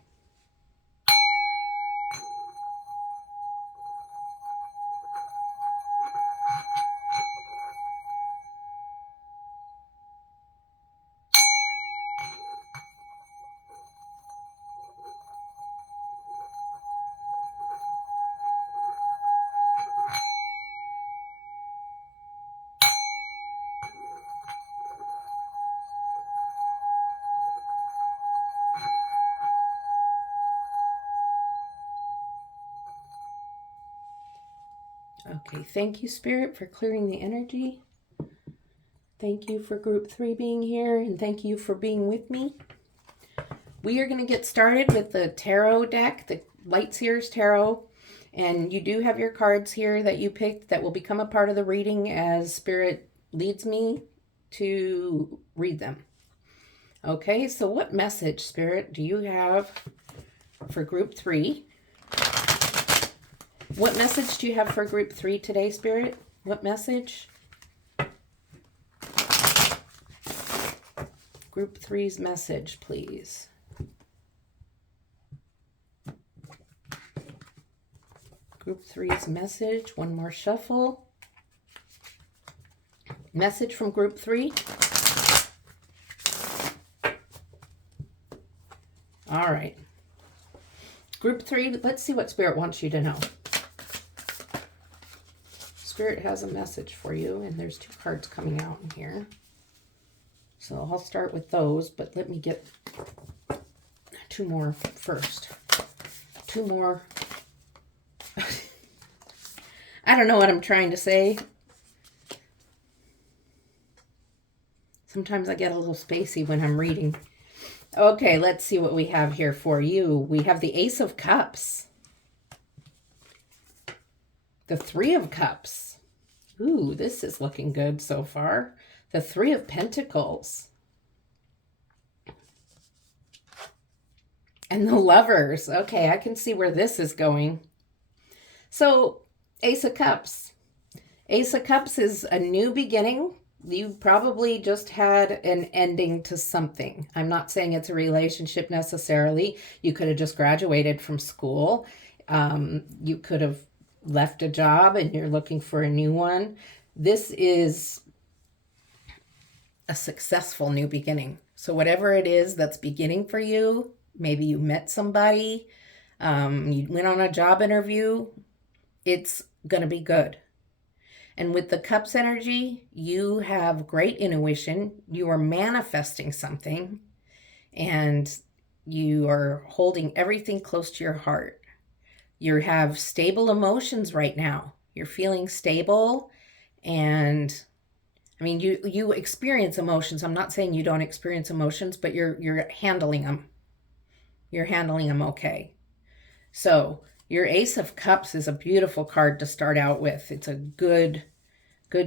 Okay, thank you, Spirit, for clearing the energy. Thank you for Group 3 being here, and thank you for being with me. We are going to get started with the tarot deck, the Light Seers Tarot, and you do have your cards here that you picked that will become a part of the reading as Spirit leads me to read them. Okay, so what message, Spirit, do you have for Group 3? What message do you have for Group 3 today, Spirit? What message? Group 3's message, please. Group 3's message. One more shuffle. Message from Group 3. All right. Group 3, let's see what Spirit wants you to know. Spirit has a message for you, and there's 2 cards coming out in here. So I'll start with those, but let me get 2 more first. 2 more. I don't know what I'm trying to say. Sometimes I get a little spacey when I'm reading. Okay, let's see what we have here for you. We have the Ace of Cups. The 3 of Cups. Ooh, this is looking good so far. The 3 of Pentacles. And the Lovers. Okay, I can see where this is going. So, Ace of Cups. Ace of Cups is a new beginning. You probably just had an ending to something. I'm not saying it's a relationship necessarily. You could have just graduated from school. You could have left a job and you're looking for a new one. This is a successful new beginning. So whatever it is that's beginning for you, maybe you met somebody, you went on a job interview, it's going to be good. And with the Cups energy, you have great intuition. You are manifesting something and you are holding everything close to your heart. You have stable emotions right now. You're feeling stable, and I mean, you experience emotions. I'm not saying you don't experience emotions, but you're handling them. You're handling them okay. So your Ace of Cups is a beautiful card to start out with. It's a good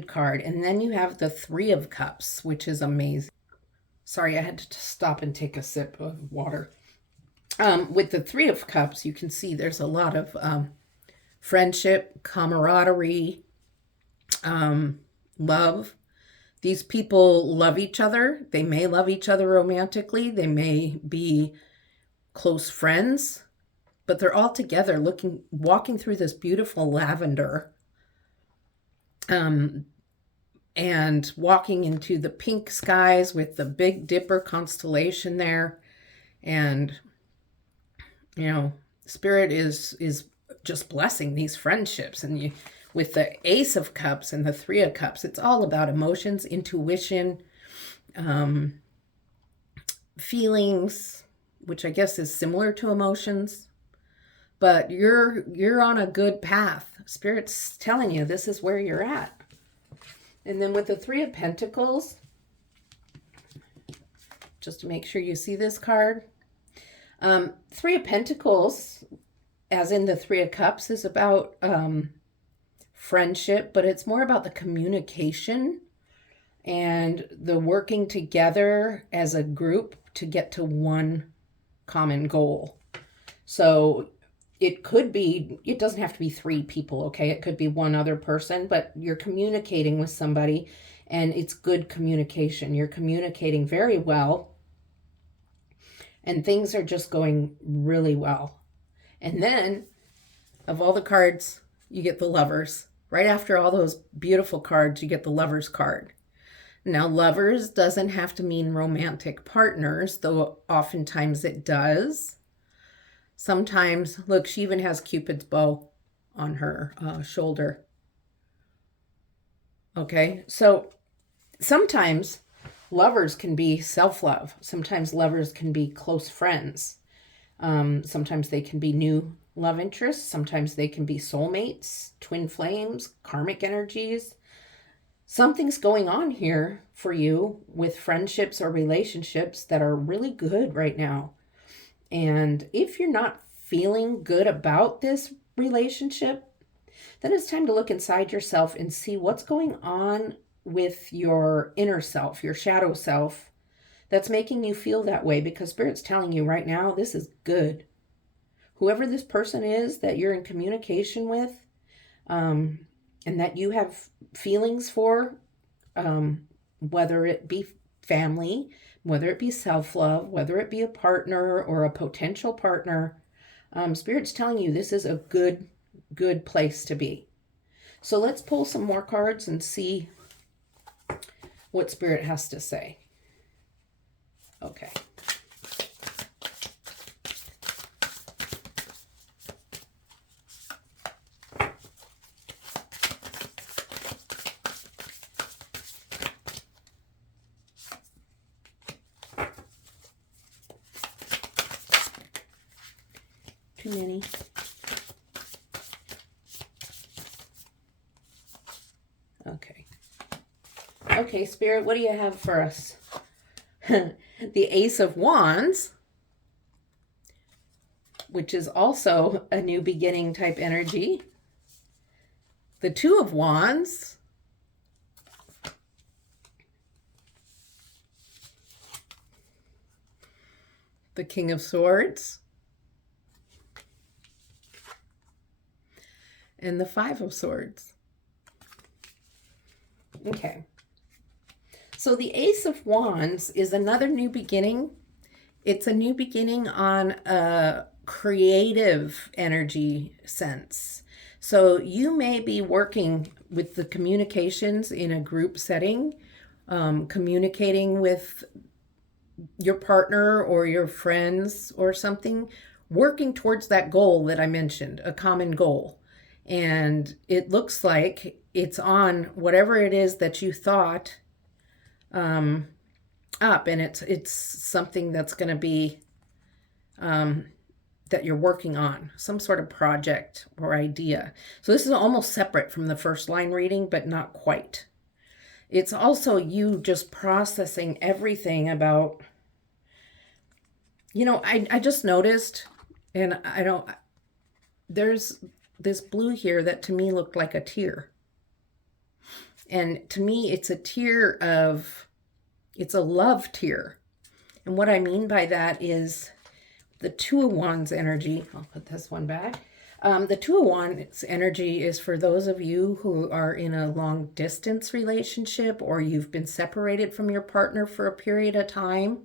card. And then you have the 3 of Cups, which is amazing. Sorry, I had to stop and take a sip of water. With the 3 of Cups, you can see there's a lot of friendship, camaraderie, love. These people love each other. They may love each other romantically. They may be close friends. but they're all together walking through this beautiful lavender, and walking into the pink skies with the Big Dipper constellation there. And, Spirit is just blessing these friendships. And with the Ace of Cups and the Three of Cups, it's all about emotions, intuition, feelings, which I guess is similar to emotions. But you're on a good path. Spirit's telling you this is where you're at. And then with the Three of Pentacles, just to make sure you see this card, Three of Pentacles, as in the Three of Cups, is about friendship, but it's more about the communication and the working together as a group to get to one common goal. So it doesn't have to be 3 people, okay? It could be one other person, but you're communicating with somebody, and it's good communication. You're communicating very well, and things are just going really well. And then, of all the cards, you get the Lovers. Right after all those beautiful cards, you get the Lovers card. Now, Lovers doesn't have to mean romantic partners, though oftentimes it does. Sometimes, look, she even has Cupid's bow on her shoulder. Okay, so sometimes lovers can be self-love. Sometimes lovers can be close friends. Sometimes they can be new love interests. Sometimes they can be soulmates, twin flames, karmic energies. Something's going on here for you with friendships or relationships that are really good right now. And if you're not feeling good about this relationship, then it's time to look inside yourself and see what's going on with your inner self, your shadow self, that's making you feel that way, because Spirit's telling you right now, this is good. Whoever this person is that you're in communication with, and that you have feelings for, whether it be family, whether it be self-love, whether it be a partner or a potential partner, Spirit's telling you this is a good place to be. So let's pull some more cards and see what Spirit has to say. Okay. Too many. Okay. Okay, Spirit, what do you have for us? The Ace of Wands, which is also a new beginning type energy. The Two of Wands. The King of Swords. And the Five of Swords. Okay. So the Ace of Wands is another new beginning. It's a new beginning on a creative energy sense. So you may be working with the communications in a group setting, communicating with your partner or your friends or something, working towards that goal that I mentioned, a common goal. And it looks like it's on whatever it is that you thought up, and it's something that's going to be that you're working on, some sort of project or idea. So this is almost separate from the first line reading, but not quite. It's also you just processing everything about, I just noticed, and there's this blue here that to me looked like a tear. And to me, it's a love tear. And what I mean by that is the Two of Wands energy. I'll put this one back. The Two of Wands energy is for those of you who are in a long distance relationship, or you've been separated from your partner for a period of time,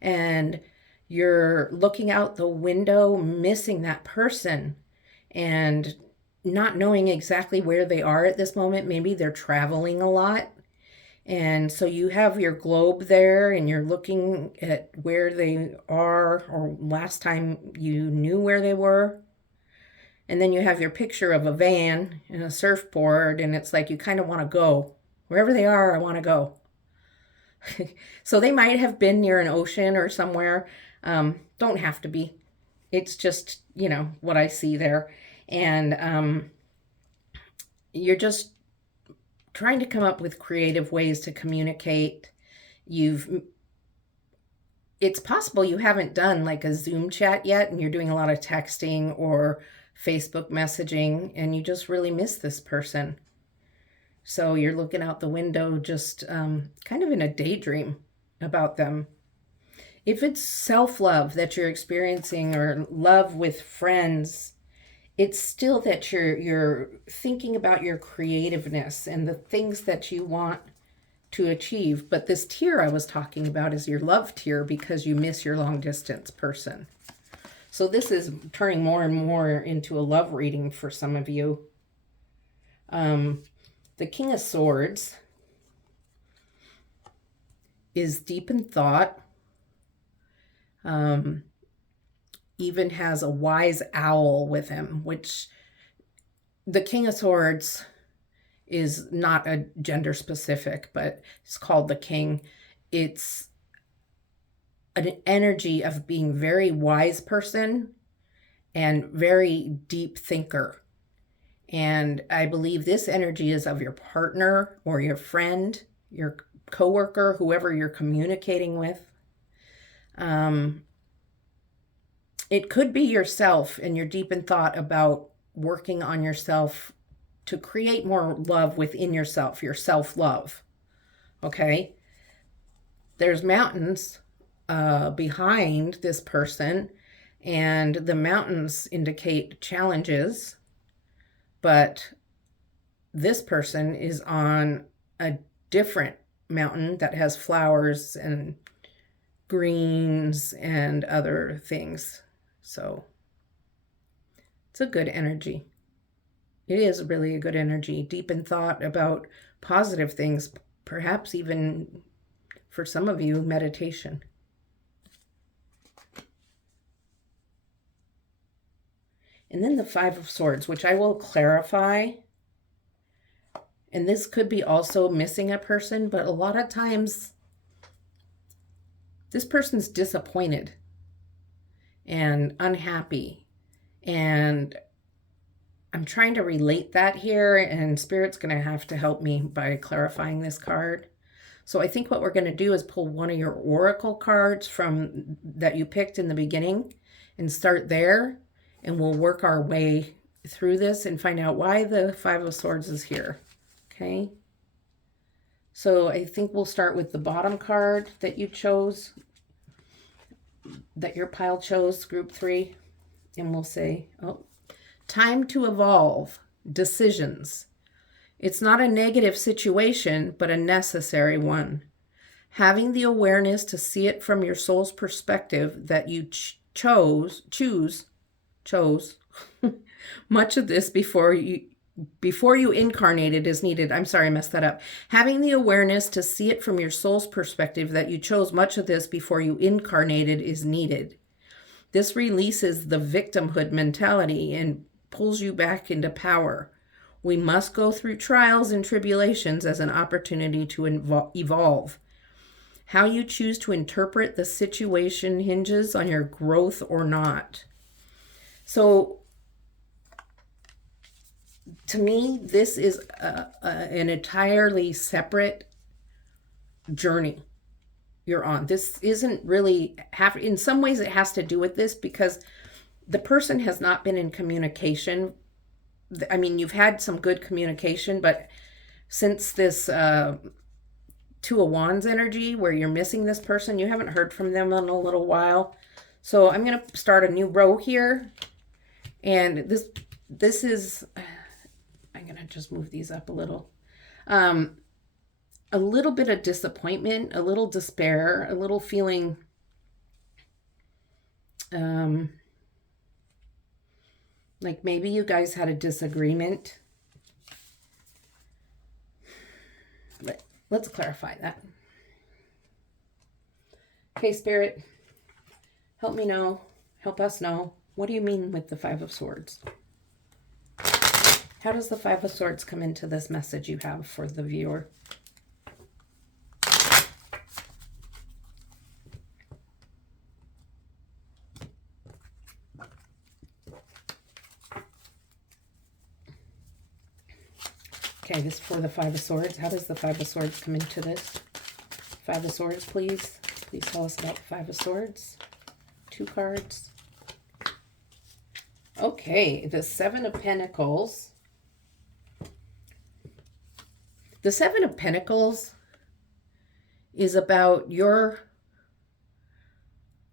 and You're looking out the window, missing that person, and not knowing exactly where they are at this moment. Maybe they're traveling a lot. And so you have your globe there and you're looking at where they are or last time you knew where they were. And then you have your picture of a van and a surfboard, and it's like you kind of want to go. Wherever they are, I want to go. So they might have been near an ocean or somewhere. Don't have to be. It's just, what I see there. And you're just trying to come up with creative ways to communicate. It's possible you haven't done like a Zoom chat yet and you're doing a lot of texting or Facebook messaging and you just really miss this person. So you're looking out the window just kind of in a daydream about them. If it's self-love that you're experiencing or love with friends, it's still that you're thinking about your creativeness and the things that you want to achieve. But this tier I was talking about is your love tier because you miss your long distance person. So this is turning more and more into a love reading for some of you. The King of Swords is deep in thought. Even has a wise owl with him, which the King of Swords is not a gender specific, but it's called the King. It's an energy of being very wise person and very deep thinker. And I believe this energy is of your partner or your friend, your coworker, whoever you're communicating with. It could be yourself, and you're deep in thought about working on yourself to create more love within yourself, your self-love. Okay? There's mountains behind this person, and the mountains indicate challenges, but this person is on a different mountain that has flowers and greens and other things. So it's a good energy. It is really a good energy, deep in thought about positive things, perhaps even for some of you, meditation. And then the Five of Swords, which I will clarify. And this could be also missing a person, but a lot of times this person's disappointed and unhappy. And I'm trying to relate that here, and Spirit's going to have to help me by clarifying this card. So I think what we're going to do is pull one of your oracle cards from that you picked in the beginning and start there, and we'll work our way through this and find out why the Five of Swords is here. Okay? So I think we'll start with the bottom card that you chose, that your pile chose, group 3, and we'll say, time to evolve, decisions. It's not a negative situation, but a necessary one. Having the awareness to see it from your soul's perspective that you chose much of this before you incarnated is needed. I'm sorry, I messed that up. Having the awareness to see it from your soul's perspective that you chose much of this before you incarnated is needed. This releases the victimhood mentality and pulls you back into power. We must go through trials and tribulations as an opportunity to evolve. How you choose to interpret the situation hinges on your growth or not. So, to me, this is an entirely separate journey you're on. This isn't really in some ways it has to do with this because the person has not been in communication. I mean, you've had some good communication, but since this Two of Wands energy where you're missing this person, you haven't heard from them in a little while. So I'm going to start a new row here. And this is, I'm going to just move these up a little bit of disappointment, a little despair, a little feeling Like maybe you guys had a disagreement. Let's clarify that. Okay, Spirit, help me know, help us know. What do you mean with the Five of Swords? How does the Five of Swords come into this message you have for the viewer? Okay, this is for the Five of Swords. How does the Five of Swords come into this? Five of Swords, please. Please tell us about the Five of Swords. 2 cards. Okay, the Seven of Pentacles. The Seven of Pentacles is about your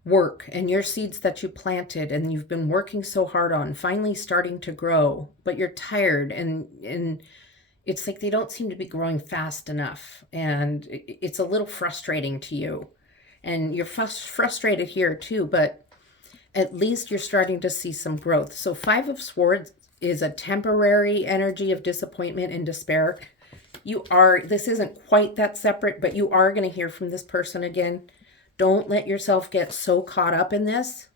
work and your seeds that you planted and you've been working so hard on, finally starting to grow, but you're tired and it's like they don't seem to be growing fast enough, and it's a little frustrating to you. And you're frustrated here too, but at least you're starting to see some growth. So Five of Swords is a temporary energy of disappointment and despair. This isn't quite that separate, but you are going to hear from this person again. Don't let yourself get so caught up in this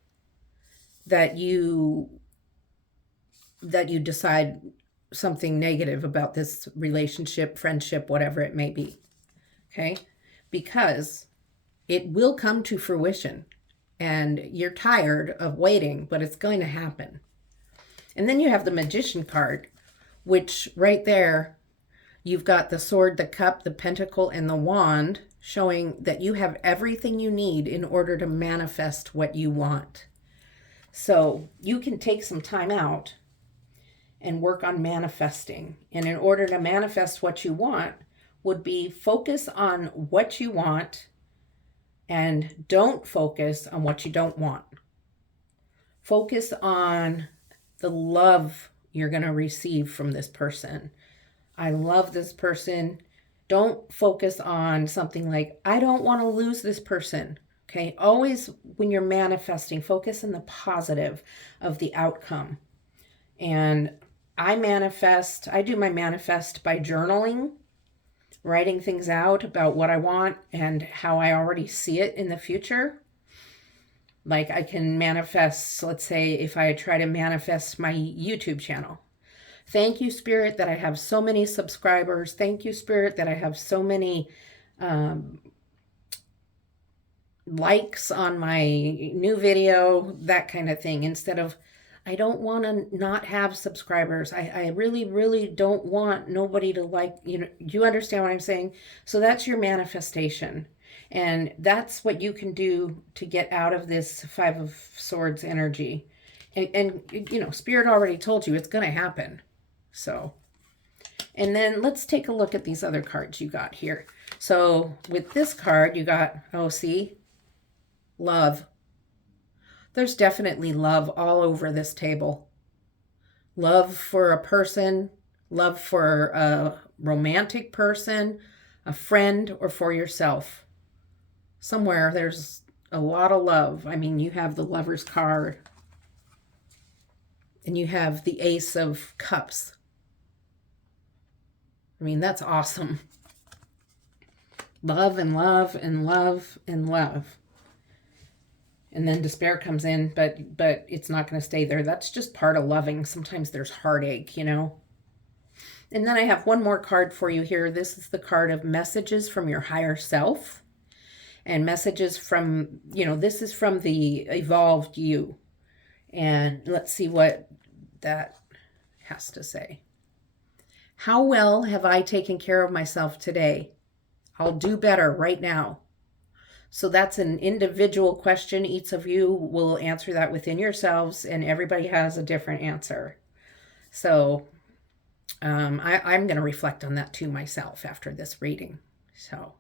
that you decide something negative about this relationship, friendship, whatever it may be. Okay? Because it will come to fruition and you're tired of waiting, but it's going to happen. And then you have the Magician card, which right there, you've got the sword, the cup, the pentacle, and the wand, showing that you have everything you need in order to manifest what you want. So you can take some time out and work on manifesting. And in order to manifest what you want would be focus on what you want and don't focus on what you don't want. Focus on the love you're going to receive from this person. I love this person. Don't focus on something like, I don't want to lose this person. Okay. Always when you're manifesting, focus on the positive of the outcome. And I do my manifest by journaling, writing things out about what I want and how I already see it in the future. Like I can manifest, let's say if I try to manifest my YouTube channel. Thank you, Spirit, that I have so many subscribers. Thank you, Spirit, that I have so many likes on my new video, that kind of thing. Instead of, I don't want to not have subscribers. I really, really don't want nobody to like, you understand what I'm saying? So that's your manifestation. And that's what you can do to get out of this Five of Swords energy. And Spirit already told you it's going to happen. So, and then let's take a look at these other cards you got here. So with this card, you got, love. There's definitely love all over this table. Love for a person, love for a romantic person, a friend, or for yourself. Somewhere there's a lot of love. I mean, you have the Lover's card and you have the Ace of Cups. I mean, that's awesome. Love and love and love and love. And then despair comes in, but it's not going to stay there. That's just part of loving. Sometimes there's heartache, And then I have one more card for you here. This is the card of messages from your higher self. And messages from, this is from the evolved you. And let's see what that has to say. How well have I taken care of myself today? I'll do better right now. So that's an individual question. Each of you will answer that within yourselves, and everybody has a different answer. So I'm going to reflect on that too myself after this reading. So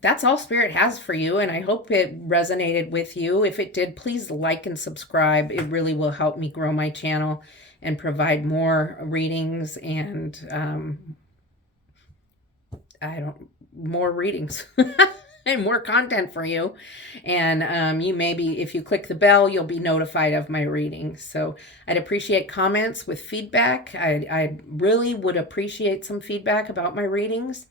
that's all Spirit has for you, and I hope it resonated with you. If it did, please like and subscribe. It really will help me grow my channel and provide more readings and more readings. and more content for you. And you maybe, if you click the bell, you'll be notified of my readings. So I'd appreciate comments with feedback. I really would appreciate some feedback about my readings.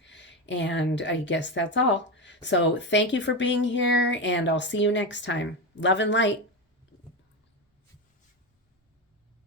And I guess that's all. So thank you for being here, and I'll see you next time. Love and light.